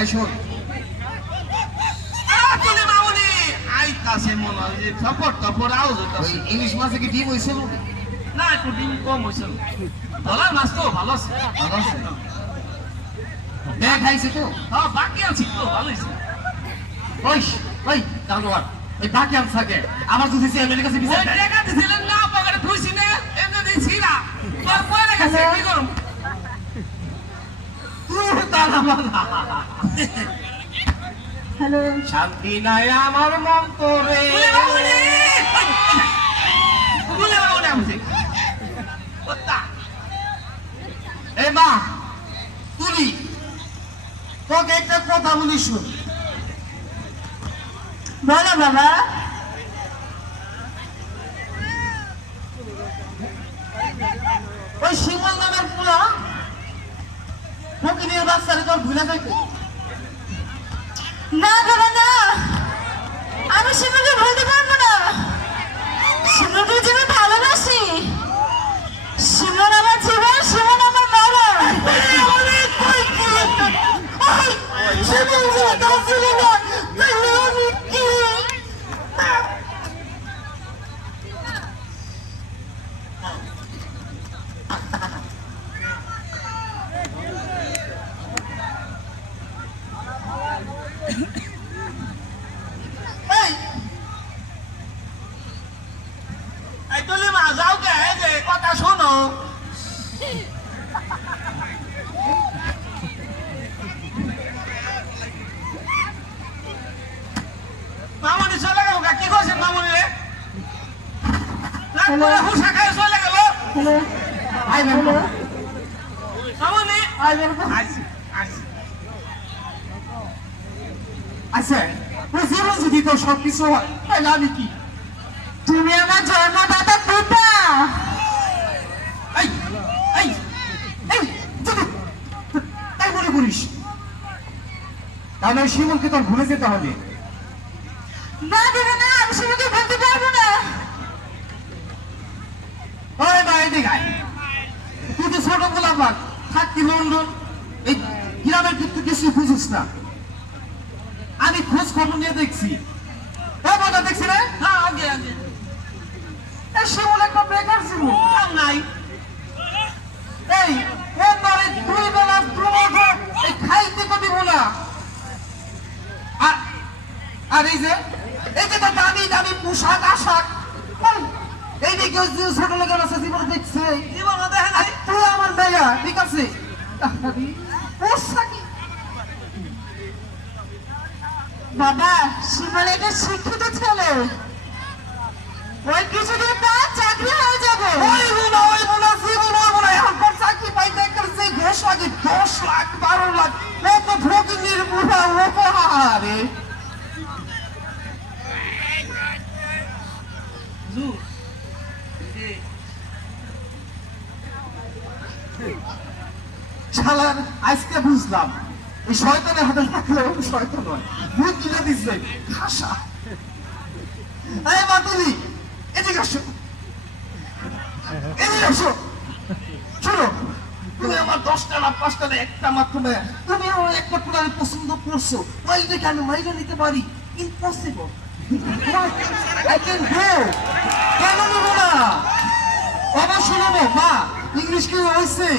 এই শোন তুলে মামুনি আইতাছে মনে হয় যে সপর তপর আউজ ওই ইলিশ মাছে কি ডিম হয়েছিল না একটু ডিম কম হয়েছিল ডলার মাছ তো ভালো আছে ভালো আছে ব্যাগ খাইছে তো হ্যাঁ বাকি আছি তো ভালো হয়েছে ওই ওই দাঁড়োয়ার এই বাকি আম থাকে আমার যদি চেয়ারম্যানের কাছে বিচার ওই দেয় টাকা দিছিলেন না পকেটে খুশি না এমনি দিছি না তোর পরে গেছে কি করব হ্যালো শান্তি নাই আমার মন তোরে তুলে মামুনি তুলে মামুনি আমছে ওটা এ মা তুলি তোকে একটা কথা বলি শুন বলো বাবা ওই শিমল নামের পোলা ফকিরের বাচ্চারে তোর ভুলে যাইতে না বাবা না আমি শিমুলকে বলতে পারবো না শিমুলকে যে আমি ভালোবাসি শিমুল আমার জীবন শিমুল আমার বাবা শিমুল যে তার ছিল না তাহলে আমি কি এই তুলে মা যাও কে এই যে কথা শোনো মামুনি চলে গেল কি করছেন মামুনি রে রাত করে হুশা খায় চলে গেল hello I hello Mamuni I বলবো আইছি আইছি আচ্ছা ওই জীবন যদি তোর সব কিছু হয় তাহলে আমি কি তুমি আমার জন্মদাতা পিতা এই এই এই যদি তাই মনে করিস তাহলে ওই শিমলকে তোর ভুলে যেতে হবে না দেবে না আমি শিমুলকে বলতে পারবো না ওই মা এদিকে আয় তুই তো ছোট গোলাপান থাকতি লন্ডন এই গ্রামের কিন্তু কিছু বুঝিস না আমি খোঁজ খবর নিয়ে দেখছি ও মজা দেখছি রে হ্যাঁ আগে আগে এই শিমল একটা বেকার ছিল নাই এই একবারে দুই বেলা দুমুঠো এই খাইতে তো দিব না আর এই যে তো দামি দামি পোশাক আশাক এই দিকে ওই যে ছোট লোকের আছে জীবনে দেখছে জীবন দেখে নাই তুই আমার মেয়া ঠিক আছে পোশাকি বাবা শিমুল একটা শিক্ষিত ছেলে ওই কিছুদিন পর চাকরি হয়ে যাবে ওই বোনা জীবন ওই বোনা এখন তোর চাকরি পাইতে করছে ঘোষ লাগে 10 লাখ 12 লাখ কত ফকির বুড়া উপহারে শালার আজকে বুঝলাম এই শয়তানের হাতে থাকলে শয়তান নয় ভূত তুলে দিচ্ছে খাসা এই মাতুলি এদিকে আসো এদিকে আসো শোনো তুমি আমার 10টা না 5টা না একটা মাত্র মেয়ে তুমি আমার একটা পুরানো পছন্দ করছো ওই দেখে আমি মাইনে নিতে পারি ইম্পসিবল আই ক্যান গো কেন নিব না অবশ্যই নেবো মা ইংলিশ কি হয়েছে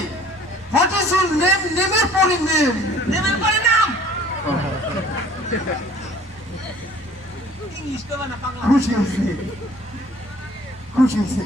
হোয়াট ইজ ইউর নেম নেমের পরে নেম নেমের পরে নাম ইংলিশ তো না পাগল খুশি হয়েছে খুশি হয়েছে